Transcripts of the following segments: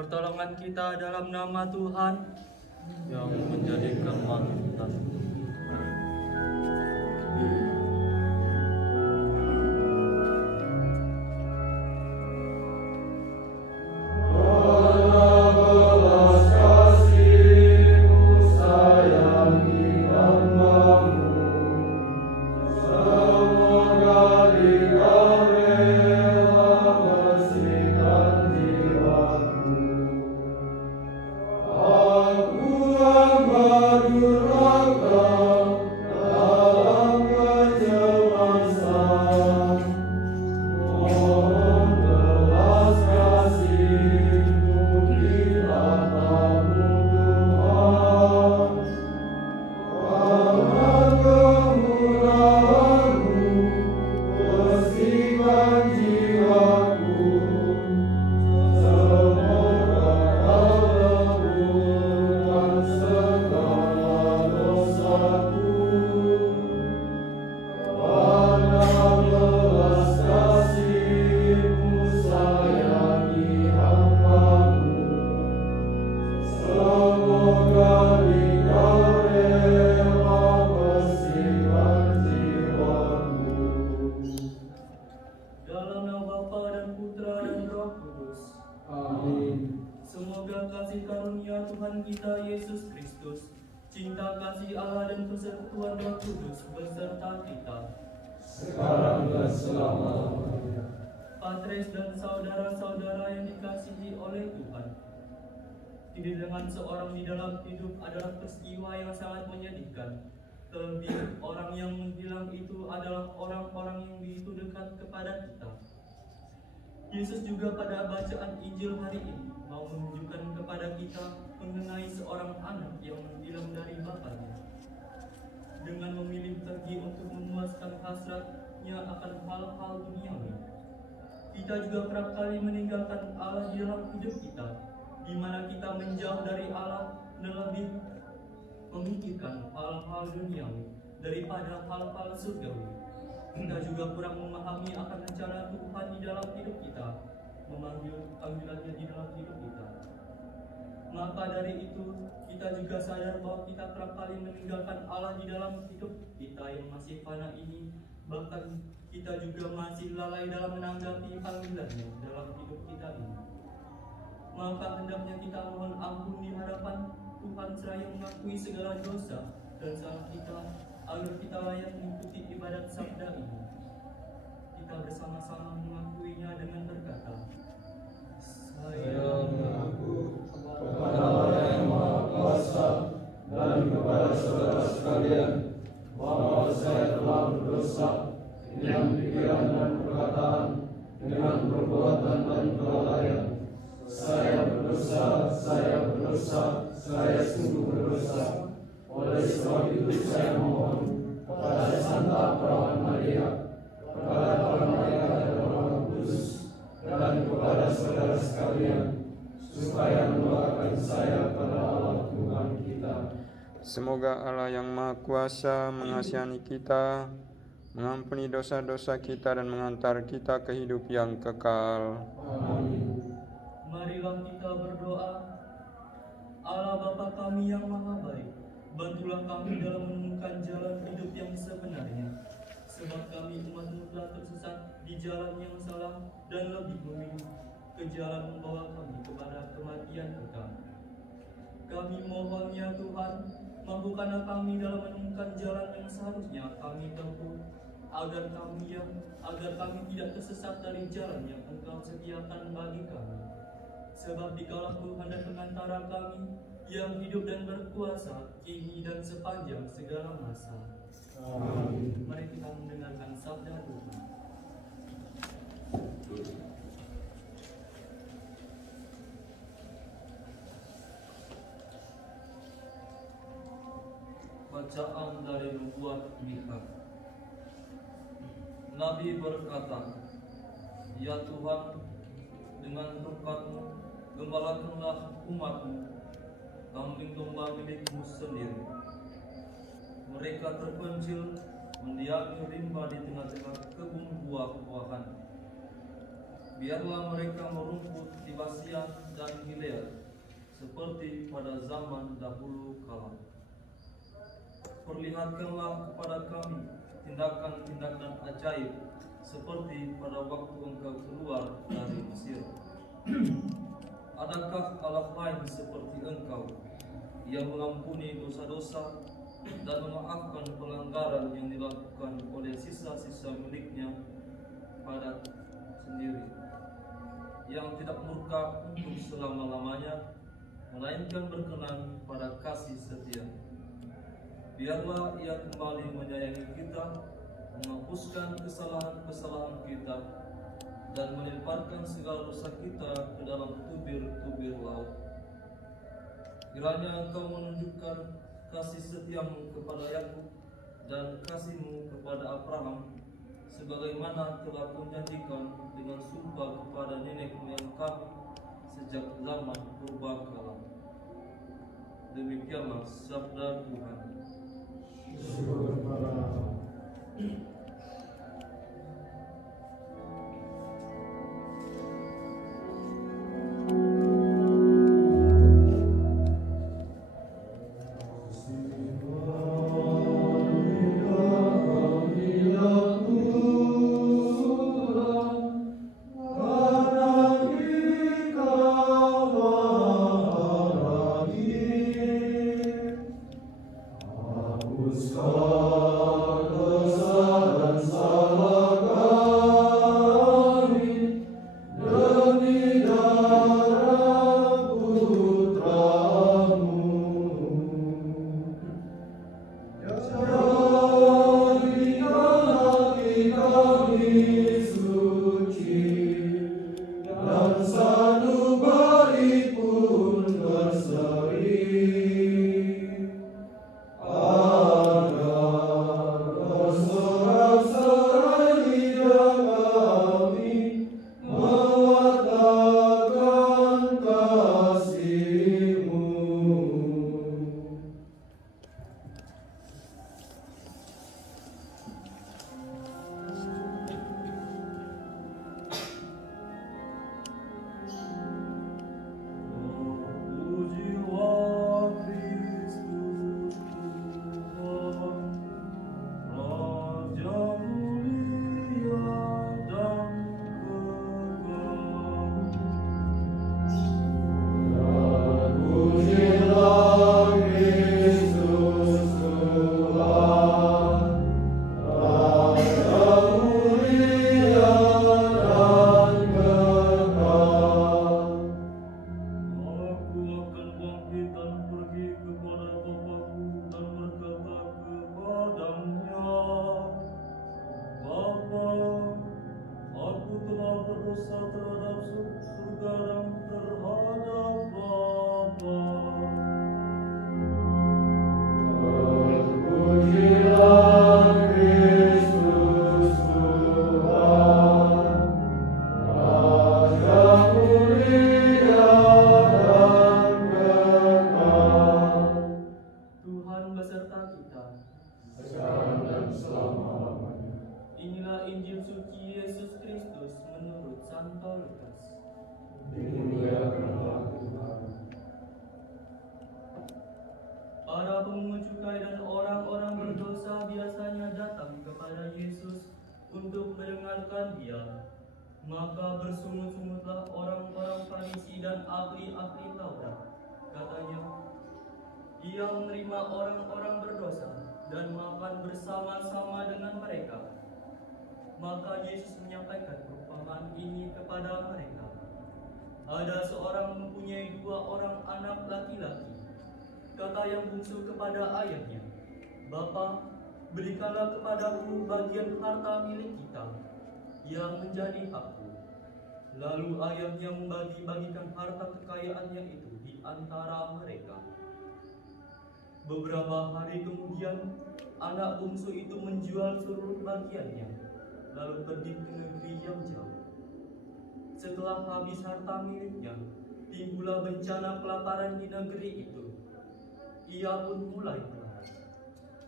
pertolongan kita dalam nama Tuhan yang menjadikan mantan. Sekarang dan selama-lamanya. Patres dan saudara-saudara yang dikasihi oleh Tuhan, kehilangan seorang di dalam hidup adalah peristiwa yang sangat menyedihkan. Terlebih orang yang menghilang itu adalah orang-orang yang begitu dekat kepada kita. Yesus juga pada bacaan Injil hari ini mau menunjukkan kepada kita mengenai seorang anak yang menghilang dari bapaknya. Dengan memilih pergi untuk memuaskan hasratnya akan hal-hal duniawi, kita juga kerap kali meninggalkan Allah di dalam hidup kita, di mana kita menjauh dari Allah dan lebih memikirkan hal-hal duniawi daripada hal-hal surgawi. Kita juga kurang memahami akan rencana Tuhan di dalam hidup kita, memanggil panggilannya di dalam hidup kita. Maka dari itu, kita juga sadar bahwa kita kerap kali meninggalkan Allah di dalam hidup kita yang masih fana ini. Bahkan kita juga masih lalai dalam menanggapi panggilannya dalam hidup kita ini. Maka hendaknya kita mohon ampun di hadapan Tuhan seraya mengakui segala dosa dan salah kita, agar kita layak mengikuti ibadat sabda ini. Kita bersama-sama mengakuinya dengan berkata, Saya mengaku kepada Allah yang Maha Kuasa dan kepada saudara sekalian bahwa saya telah berdosa dengan pikiran dan perkataan, dengan perbuatan dan kelalaian. Saya berdosa, saya sungguh berdosa. Oleh sebab itu saya mohon kepada Santa Perawan Maria, kepada para malaikat dan orang kudus, dan kepada saudara sekalian, supaya mendoakan saya pada Allah Tuhan kita. Semoga Allah yang Maha Kuasa mengasihani kita, mengampuni dosa-dosa kita dan mengantar kita ke hidup yang kekal. Amin. Marilah kita berdoa. Allah Bapa kami yang Maha Baik, bantulah kami dalam menemukan jalan hidup yang sebenarnya, sebab kami umat-Mu telah tersesat di jalan yang salah dan lebih memilih ke jalan membawa kami kepada kematian kekal. Kami mohon ya Tuhan, mampukanlah kami dalam menemukan jalan yang seharusnya kami tempuh, agar kami tidak tersesat dari jalan yang Engkau sediakan bagi kami. Sebab dikaulah Tuhan dan pengantara kami, yang hidup dan berkuasa kini dan sepanjang segala masa. Amin. Mari kita mendengarkan sabda Tuhan. Bacaan dari Nubuat Mika. Nabi berkata, Ya Tuhan, dengan berkat-Mu gembalakanlah umat-Mu, kambing domba milik-Mu sendiri. Mereka terpencil mendiami rimba di tengah-tengah kebun buah-buahan. Biarlah mereka merumput di Basian dan Gilead, seperti pada zaman dahulu kala. Perlihatkanlah kepada kami tindakan-tindakan ajaib, seperti pada waktu engkau keluar dari Mesir. Adakah Allah lain seperti engkau, yang mengampuni dosa-dosa dan memaafkan pelanggaran yang dilakukan oleh sisa-sisa miliknya pada sendiri, yang tidak murka untuk selama-lamanya, melainkan berkenan pada kasih setia. Biarlah Ia kembali menyayangi kita, menghapuskan kesalahan-kesalahan kita, dan melemparkan segala dosa kita ke dalam tubir-tubir laut. Kiranya Engkau menunjukkan kasih setiamu kepada Yakub dan kasih-Mu kepada Abraham, sebagaimana telah Kau janjikan dengan sumpah kepada nenek moyang kami sejak zaman purbakala. Demikianlah sabda Tuhan. Syukur kepada Allah. Para pemungut cukai dan orang-orang berdosa biasanya datang kepada Yesus untuk mendengarkan Dia. Maka bersungut-sungutlah orang-orang Farisi dan ahli-ahli Taurat. Katanya, Ia menerima orang-orang berdosa dan makan bersama-sama dengan mereka. Maka Yesus menyampaikan perumpamaan ini kepada mereka. Ada seorang mempunyai 2 orang anak laki-laki. Kata yang bungsu kepada ayahnya, "Bapa, berikanlah kepadaku bagian harta milik kita yang menjadi hakku." Lalu ayahnya membagi-bagikan harta kekayaannya itu di antara mereka. Beberapa hari kemudian, anak bungsu itu menjual seluruh bagiannya, lalu pergi ke negeri yang jauh. Setelah habis harta miliknya, timbullah bencana kelaparan di negeri itu. Ia pun mulai melarat.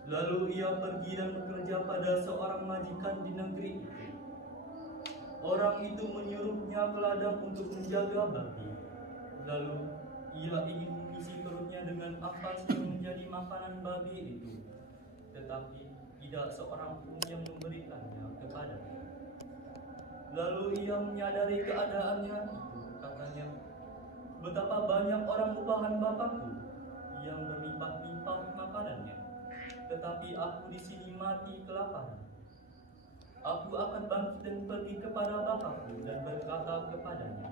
Lalu ia pergi dan bekerja pada seorang majikan di negeri itu. Orang itu menyuruhnya ke ladang untuk menjaga babi. Lalu ia ingin mengisi perutnya dengan ampas yang menjadi makanan babi itu, tetapi tidak seorang pun yang memberikannya kepadanya. Lalu ia menyadari keadaannya itu, katanya, betapa banyak orang upahan Bapakku yang berlimpah-limpah makanannya, tetapi aku di sini mati kelaparan. Aku akan bangkit dan pergi kepada Bapakku dan berkata kepadanya,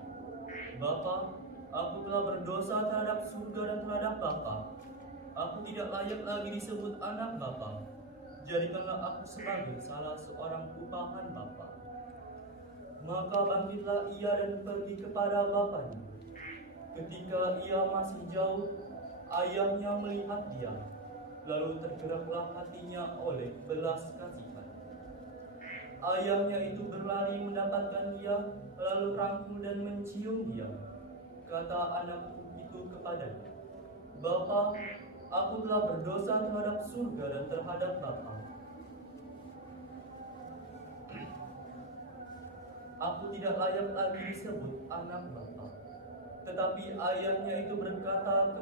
Bapa, aku telah berdosa terhadap surga dan terhadap Bapa. Aku tidak layak lagi disebut anak Bapa. Jadikanlah aku sebagai salah seorang upahan Bapa. Maka bangkitlah ia dan pergi kepada bapaknya. Ketika ia masih jauh, ayahnya melihat dia, lalu tergeraklah hatinya oleh belas kasihan. Ayahnya itu berlari mendapatkan dia, lalu rangkul dan mencium dia. Kata anak itu kepadanya, Bapa, aku telah berdosa terhadap surga dan terhadap Bapa. Aku tidak layak lagi disebut anak Bapa. Tetapi ayahnya itu berkata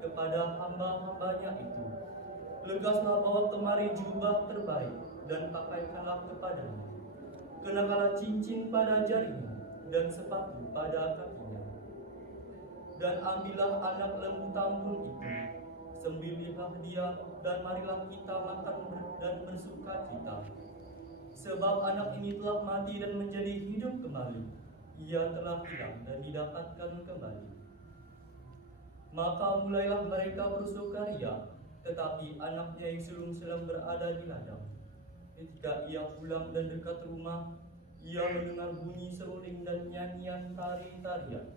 kepada hamba-hambanya itu, lekaslah bawa kemari jubah terbaik dan pakaikanlah kepadanya. Kenakanlah cincin pada jarinya dan sepatu pada kakinya. Dan ambillah anak lembu tambun itu, sembelihlah dia, dan marilah kita makan dan bersuka cita. Sebab anak ini telah mati dan menjadi hidup kembali. Ia telah hilang dan didapatkan kembali. Maka mulailah mereka bersukaria, tetapi anaknya yang selum-selam berada di ladang. Ketika ia pulang dan dekat rumah, ia mendengar bunyi seruling dan nyanyian tari-tarian.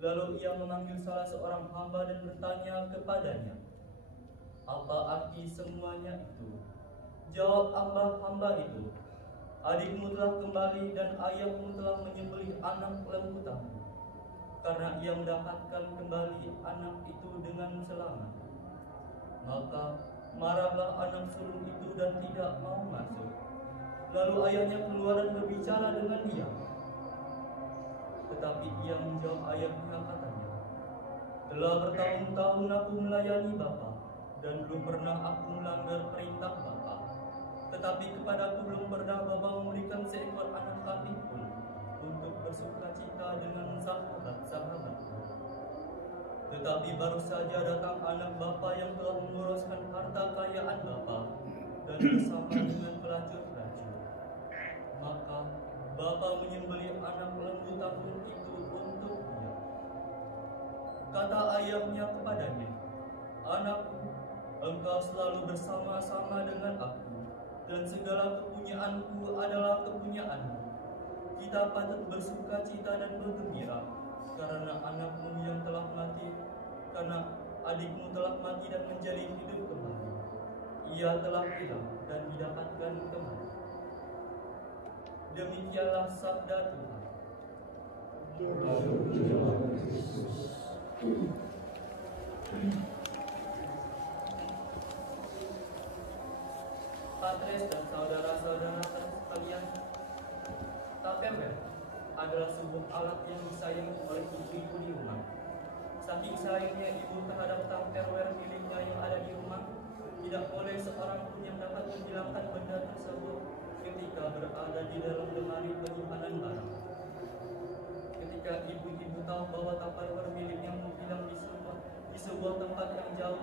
Lalu ia memanggil salah seorang hamba dan bertanya kepadanya, apa arti semuanya itu? Jawab hamba itu, adikmu telah kembali dan ayahmu telah menyembelih anak lembu tambun, karena ia mendapatkan kembali anak itu dengan selamat. Maka marahlah anak sulung itu dan tidak mau masuk. Lalu ayahnya keluar dan berbicara dengan dia. Tetapi ia menjawab ayahnya, katanya, telah bertahun-tahun aku melayani Bapa, dan belum pernah aku melanggar perintah Bapa. Tetapi kepadaku belum pernah Bapa memberikan seekor anak kambing pun untuk bersuka cita dengan sahabat-sahabatku. Tetapi baru saja datang anak Bapa yang telah menguruskan harta kekayaan Bapa dan bersama dengan pelacur-pelacur. Maka Bapa menyembelih anak lembu tambun itu untuk dia. Kata ayahnya kepadanya, anakku, engkau selalu bersama-sama dengan aku, dan segala kepunyaanku adalah kepunyaanmu. Kita patut bersuka cita dan bergembira, karena anakmu yang telah mati, karena adikmu telah mati dan menjadi hidup kembali. Ia telah hilang dan didapatkan kembali. Demikianlah sabda Tuhan. Patres dan saudara-saudara sekalian, Tupperware adalah sebuah alat yang disayangi oleh ibu-ibu di rumah. Saking sayangnya ibu terhadap Tupperware miliknya yang ada di rumah, tidak boleh seorang pun yang dapat menghilangkan benda tersebut ketika berada di dalam lemari penyimpanan barang. Ketika ibu-ibu tahu bahwa Tupperware miliknya menghilang di sebuah tempat yang jauh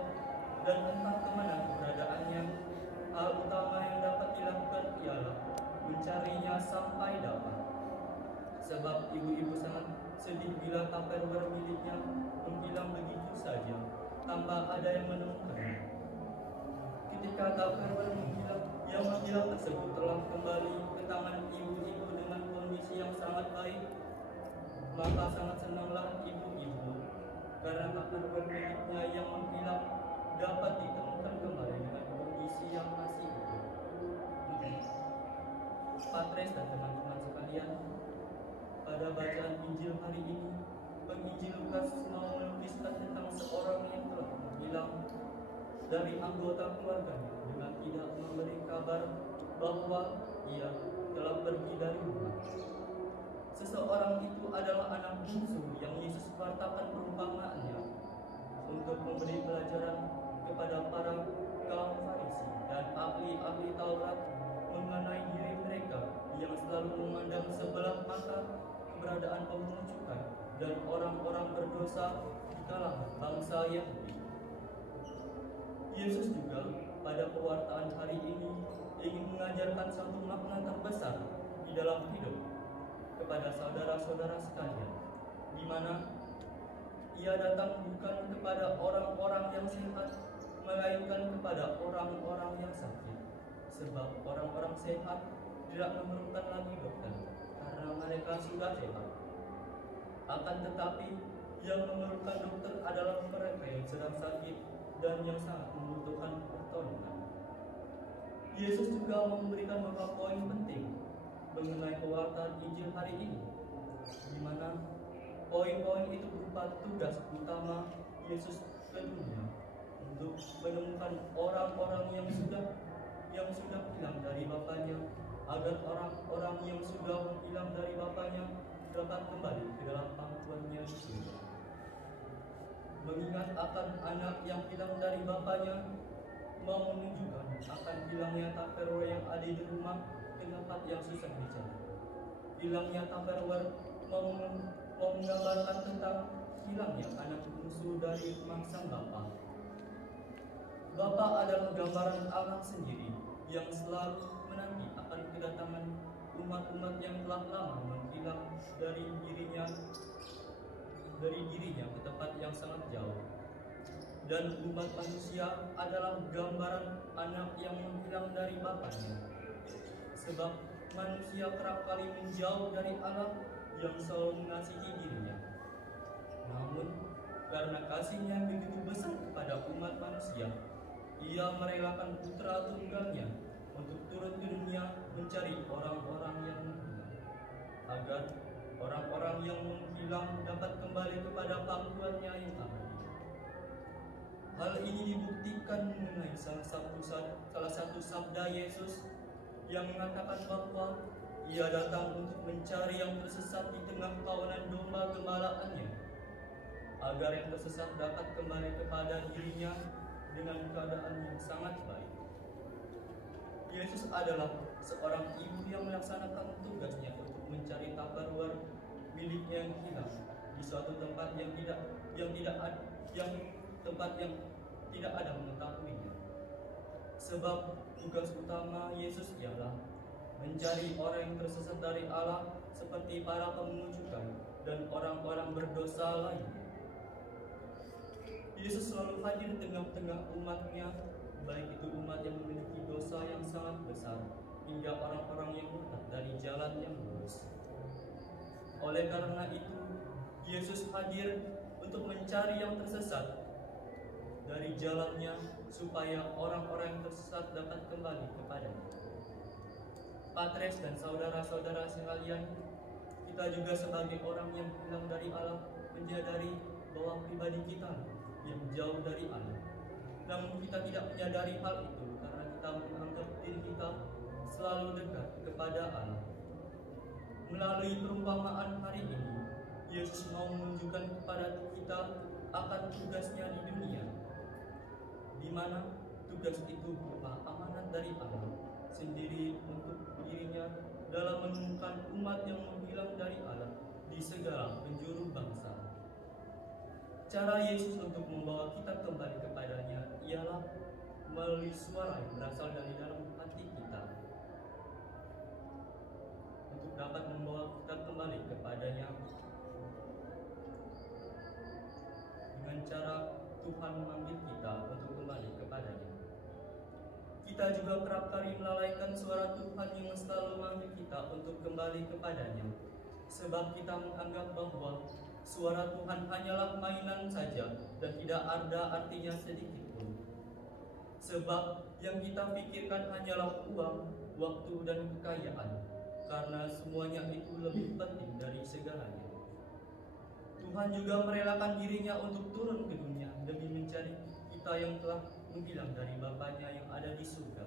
dan entah kemana keberadaannya, hal utama yang dapat dilakukan ialah mencarinya sampai dapat. Sebab ibu-ibu sangat sedih bila Tupperware miliknya menghilang begitu saja tanpa ada yang menemukannya. Ketika Tupperware yang menghilang tersebut telah kembali ke tangan ibu-ibu dengan kondisi yang sangat baik, maka sangat senanglah ibu-ibu karena Tupperware miliknya yang menghilang dapat ditemukan kembali dengan kondisi yang masih utuh. Patres dan teman-teman sekalian, pada bacaan Injil hari ini, penginjil Lukas mau menuliskan tentang seorang yang telah menghilang dari anggota keluarganya dengan tidak memberi kabar bahwa ia telah pergi dari rumah. seseorang itu adalah anak bungsu yang Yesus wartakan perumpamaannya untuk memberi pelajaran kepada para kaum Farisi dan ahli-ahli Taurat mengenai diri mereka yang selalu memandang sebelah mata keberadaan pemungut cukai dan orang-orang berdosa di kalangan bangsa Yahudi. Yesus juga pada pewartaan hari ini ingin mengajarkan satu makna terbesar di dalam hidup kepada saudara-saudara sekalian, di mana Ia datang bukan kepada orang-orang yang sehat, melainkan kepada orang-orang yang sakit. Sebab orang-orang sehat tidak memerlukan lagi dokter, karena mereka sudah sehat. Akan tetapi, yang memerlukan dokter adalah mereka yang sedang sakit dan yang sangat membutuhkan pertolongan. Yesus juga memberikan beberapa poin penting mengenai pewartaan Injil hari ini, di mana poin-poin itu berupa tugas utama Yesus ke dunia untuk menemukan orang-orang yang sudah hilang dari Bapanya, agar orang-orang yang sudah hilang dari Bapanya dapat kembali ke dalam pangkuannya di surga. Mengingat akan anak yang hilang dari Bapanya mau menunjukkan akan hilangnya Tupperware yang ada di rumah ke tempat yang susah dicari. Hilangnya Tupperware mau menggambarkan tentang hilangnya anak bungsu dari rumah sang Bapa. Bapa adalah gambaran Allah sendiri yang selalu menanti akan kedatangan umat-umat yang telah lama menghilang dari dirinya ke tempat yang sangat jauh. Dan umat manusia adalah gambaran anak yang menghilang dari bapaknya. Sebab manusia kerap kali menjauh dari Allah yang selalu mengasihi dirinya. Namun, karena kasihnya begitu besar kepada umat manusia, Ia merelakan putra tunggalnya untuk turun ke dunia mencari orang-orang yang menghilang, agar orang-orang yang menghilang dapat kembali kepada pangkuannya yang abadi. Hal ini dibuktikan mengenai salah satu sabda Yesus yang mengatakan bahwa Ia datang untuk mencari yang tersesat di tengah kawanan domba gembalaannya, agar yang tersesat dapat kembali kepada dirinya dengan keadaan yang sangat baik. Yesus adalah seorang ibu yang melaksanakan tugasnya untuk mencari Tupperware miliknya yang hilang di suatu tempat yang tidak ada mengetahuinya. Sebab tugas utama Yesus ialah mencari orang yang tersesat dari Allah seperti para pemungut cukai dan orang-orang berdosa lainnya. Yesus selalu hadir di tengah-tengah umatnya, baik itu umat yang memiliki dosa yang sangat besar hingga orang-orang yang murtad dari jalan yang lurus. Oleh karena itu, Yesus hadir untuk mencari yang tersesat dari jalannya supaya orang-orang yang tersesat dapat kembali kepadanya. Patres dan saudara-saudara sekalian, kita juga sebagai orang yang hilang dari Allah menyadari bahwa pribadi kita yang jauh dari Allah. Namun kita tidak menyadari hal itu karena kita menganggap diri kita selalu dekat kepada Allah. Melalui perumpamaan hari ini, Yesus mau menunjukkan kepada kita akan tugasnya di dunia, di mana tugas itu berupa amanat dari Allah sendiri untuk dirinya dalam menemukan umat yang menghilang dari Allah di segala penjuru bangsa. Cara Yesus untuk membawa kita kembali kepadanya ialah melalui suara yang berasal dari dalam hati kita. Untuk dapat membawa kita kembali kepadanya dengan cara Tuhan memanggil kita untuk kembali kepadanya. Kita juga kerap kali melalaikan suara Tuhan yang selalu memanggil kita untuk kembali kepadanya, sebab kita menganggap bahwa suara Tuhan hanyalah mainan saja dan tidak ada artinya sedikit pun. Sebab yang kita pikirkan hanyalah uang, waktu, dan kekayaan, karena semuanya itu lebih penting dari segalanya. Tuhan juga merelakan dirinya untuk turun ke dunia demi mencari kita yang telah menghilang dari Bapanya yang ada di surga.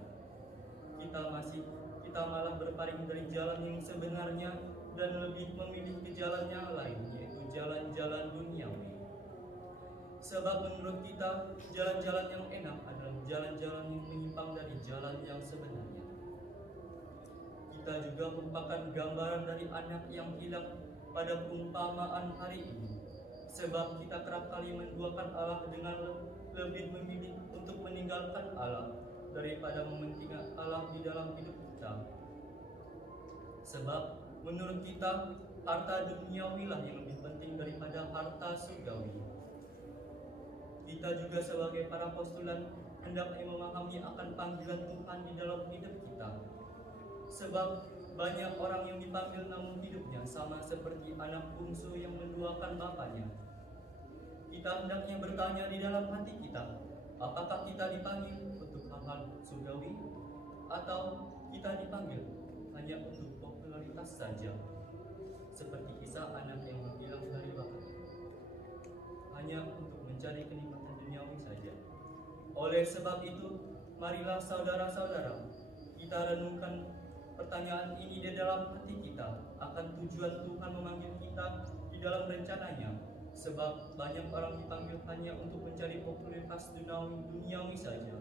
Kita malah berpaling dari jalan yang sebenarnya dan lebih memilih ke jalan yang lain, yaitu jalan-jalan duniawi. Sebab menurut kita, jalan-jalan yang enak adalah jalan-jalan yang menyimpang dari jalan yang sebenarnya. Kita juga merupakan gambaran dari anak yang hilang pada perumpamaan hari ini. Sebab kita kerap kali menduakan Allah dengan lebih memilih untuk meninggalkan Allah daripada mementingkan Allah di dalam hidup kita. Sebab menurut kita, harta duniawi lah yang lebih penting daripada harta surgawi. Kita juga sebagai para postulan hendaknya memahami akan panggilan Tuhan di dalam hidup kita. Sebab banyak orang yang dipanggil namun hidupnya sama seperti anak bungsu yang menduakan bapaknya. Kita hendaknya bertanya di dalam hati kita, apakah kita dipanggil untuk hal-hal surgawi atau kita dipanggil hanya untuk popularitas saja, seperti kisah anak yang menghilang dari bapaknya, hanya untuk mencari kenikmatan duniawi saja. Oleh sebab itu, marilah saudara-saudara, kita renungkan pertanyaan ini di dalam hati kita akan tujuan Tuhan memanggil kita di dalam rencananya. Sebab banyak orang dipanggil hanya untuk mencari popularitas duniawi saja,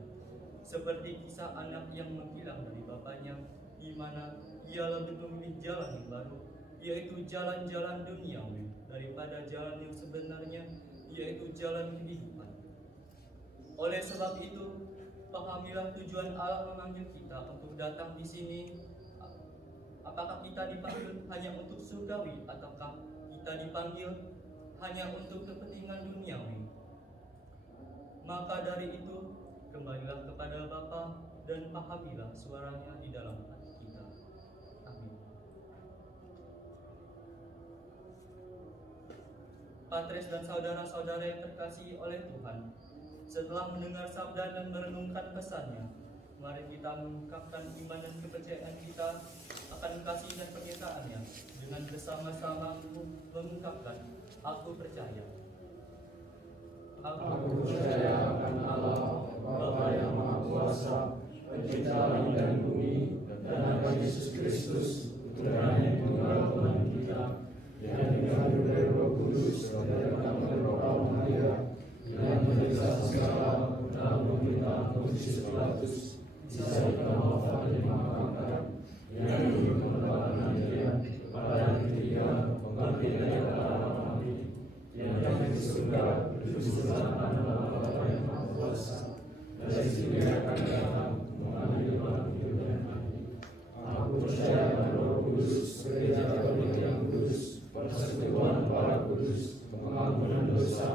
seperti kisah anak yang menghilang dari bapaknya, di mana ia lebih memilih jalan yang baru, yaitu jalan-jalan duniawi, daripada jalan yang sebenarnya, yaitu jalan kehidupan. Oleh sebab itu, pahamilah tujuan Allah memanggil kita untuk datang di sini. Apakah kita dipanggil hanya untuk surgawi, ataukah kita dipanggil hanya untuk kepentingan duniawi? Maka dari itu, kembalilah kepada Bapa dan pahamilah suaranya di dalam hati kita. Amin. Patres dan saudara-saudara yang terkasihi oleh Tuhan, setelah mendengar sabda dan merenungkan pesannya, mari kita mengungkapkan iman dan kepercayaan kita akan kasih dan penyertaannya dengan bersama-sama mengungkapkan, aku percaya. Aku percaya akan Allah, Bapa yang Maha Kuasa, Pencipta langit dan bumi, dan akan Yesus Kristus, Putranya yang tunggal Tuhan kita, yang dikandung dari Roh Kudus, dari Roh Maria, yang menderita segala dalam pemerintahan Pontius Pilatus, disayangkan wafat dan dimakamkan, yang hidup menepati nantian, pada hari ketiga bangkit dari antara orang mati, yang naik ke surga, duduk sebelah kanan Bapa yang Maha Kuasa, dari sini akan datang mengambil orang hidup dan mati. Aku percaya pada Roh Kudus, gereja Katolik yang kudus, persekutuan para kudus, pengampunan dosa,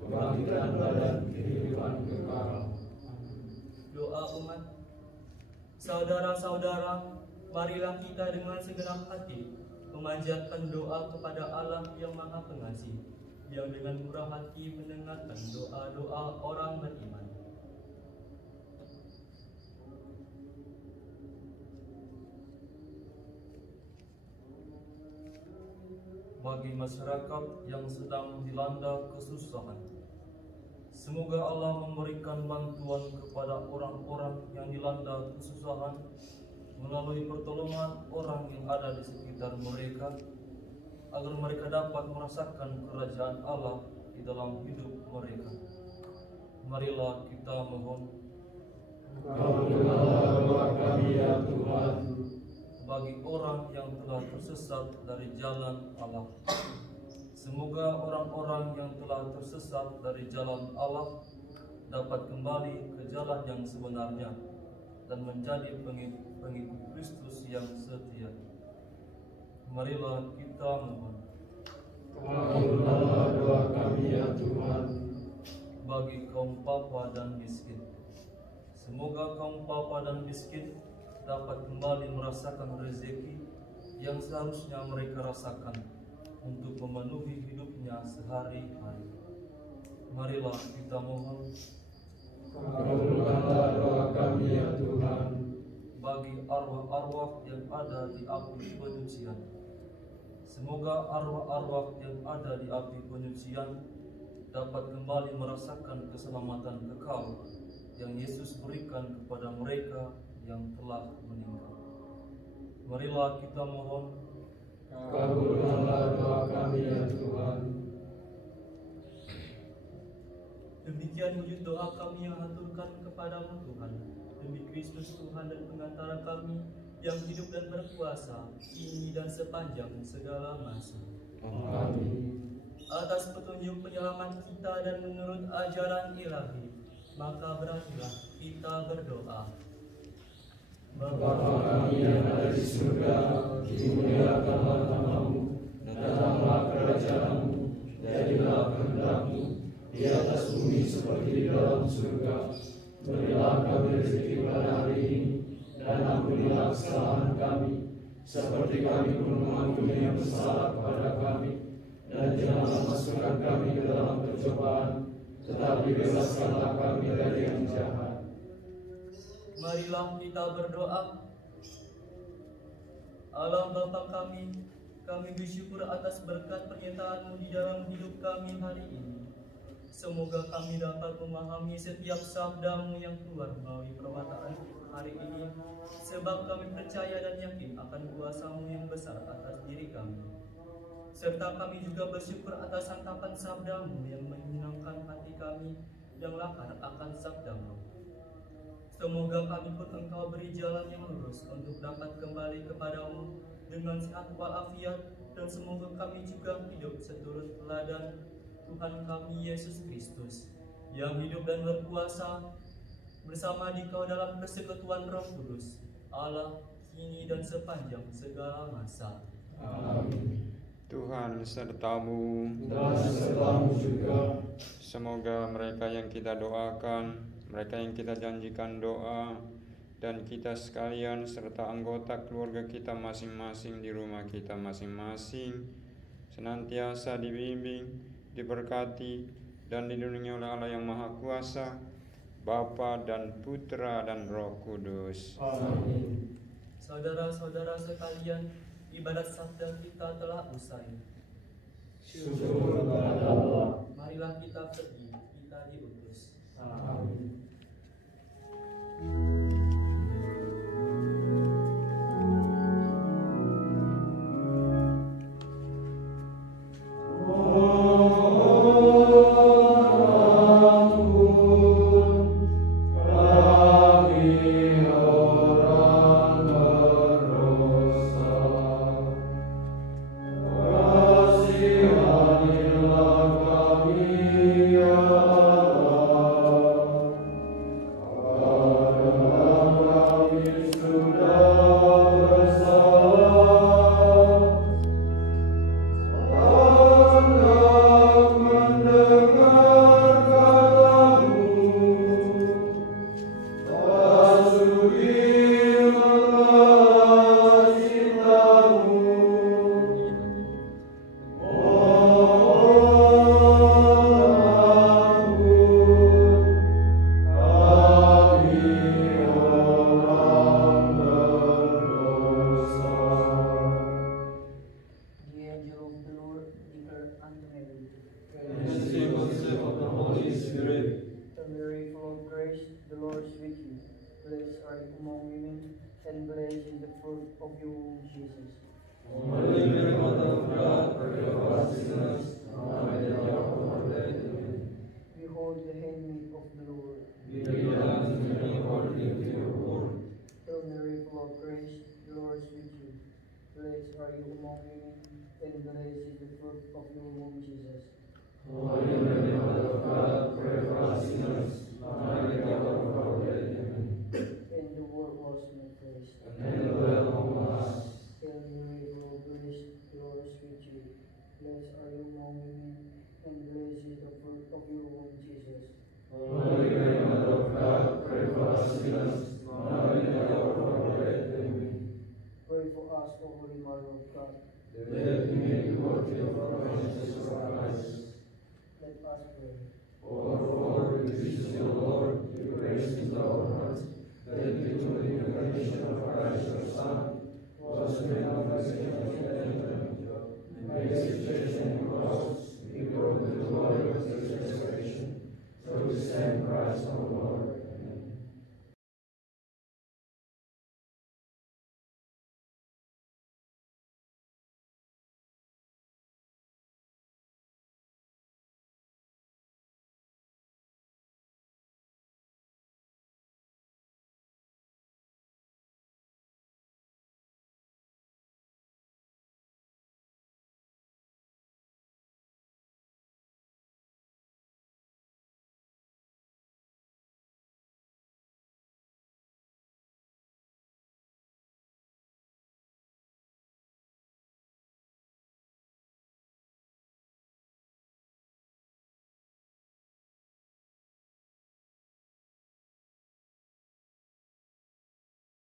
kebangkitan badan, kehidupan kekal. Doa umat. Saudara-saudara, marilah kita dengan segenap hati memanjatkan doa kepada Allah yang Maha Pengasih, yang dengan murah hati mendengarkan doa-doa orang beriman. Bagi masyarakat yang sedang dilanda kesusahan, semoga Allah memberikan bantuan kepada orang-orang yang dilanda kesusahan melalui pertolongan orang yang ada di sekitar mereka, agar mereka dapat merasakan kerajaan Allah di dalam hidup mereka. Marilah kita mohon. Kabulkanlah doa kami ya Tuhan. Bagi orang yang telah tersesat dari jalan Allah, semoga orang-orang yang telah tersesat dari jalan Allah dapat kembali ke jalan yang sebenarnya dan menjadi pengikut Kristus yang setia. Marilah kita mohon. Kabulkanlah doa kami ya Tuhan. Bagi kaum papa dan miskin, semoga kaum papa dan miskin dapat kembali merasakan rezeki yang seharusnya mereka rasakan untuk memenuhi hidupnya sehari-hari. Marilah kita mohon. Kabulkanlah doa kami ya Tuhan. Bagi arwah-arwah yang ada di api penyucian, semoga arwah-arwah yang ada di api penyucian dapat kembali merasakan keselamatan kekal yang Yesus berikan kepada mereka yang telah meninggal. Marilah kita mohon. Kabulkanlah doa kami ya Tuhan. Demikian wujud doa kami yang haturkan kepadamu Tuhan, demi Kristus Tuhan dan pengantara kami yang hidup dan berkuasa kini dan sepanjang segala masa. Amin. Atas petunjuk penyelamat kita dan menurut ajaran ilahi, maka berakhirlah kita berdoa. Bapa kami yang ada di surga, dimuliakanlah namamu, datanglah kerajaanmu, jadilah kehendak-Mu di atas bumi seperti di dalam surga. Berilah kami rezeki pada hari ini, dan ampunilah kesalahan kami, seperti kami pun mengampuni yang bersalah kepada kami. Dan janganlah masukkan kami ke dalam percobaan, tetapi bebaskanlah kami dari yang jahat. Marilah kita berdoa. Allah Bapa kami bersyukur atas berkat penyertaan-Mu di dalam hidup kami hari ini. Semoga kami dapat memahami setiap sabda-Mu yang keluar melalui perkataan hari ini, sebab kami percaya dan yakin akan kuasa-Mu yang besar atas diri kami. Serta kami juga bersyukur atas santapan sabda-Mu yang menyenangkan hati kami yang lapar akan sabda-Mu. Semoga kami pun Engkau beri jalan yang lurus untuk dapat kembali kepadamu dengan sehat walafiat, dan semoga kami juga hidup seturut teladan Tuhan kami Yesus Kristus, yang hidup dan berkuasa bersama Dikau dalam persekutuan Roh Kudus, Allah, kini dan sepanjang segala masa. Amin. Tuhan sertamu, Dan sertamu juga. semoga mereka yang kita doakan, mereka yang kita janjikan doa, dan kita sekalian serta anggota keluarga kita masing-masing di rumah kita masing-masing senantiasa dibimbing, diberkati, dan dilindungi oleh Allah yang Maha Kuasa, Bapa dan Putra dan Roh Kudus. Amin. Saudara-saudara sekalian, ibadat sabda kita telah usai. Syukur kepada Allah. Marilah kita pergi, kita diutus. Amin. For this is your Lord.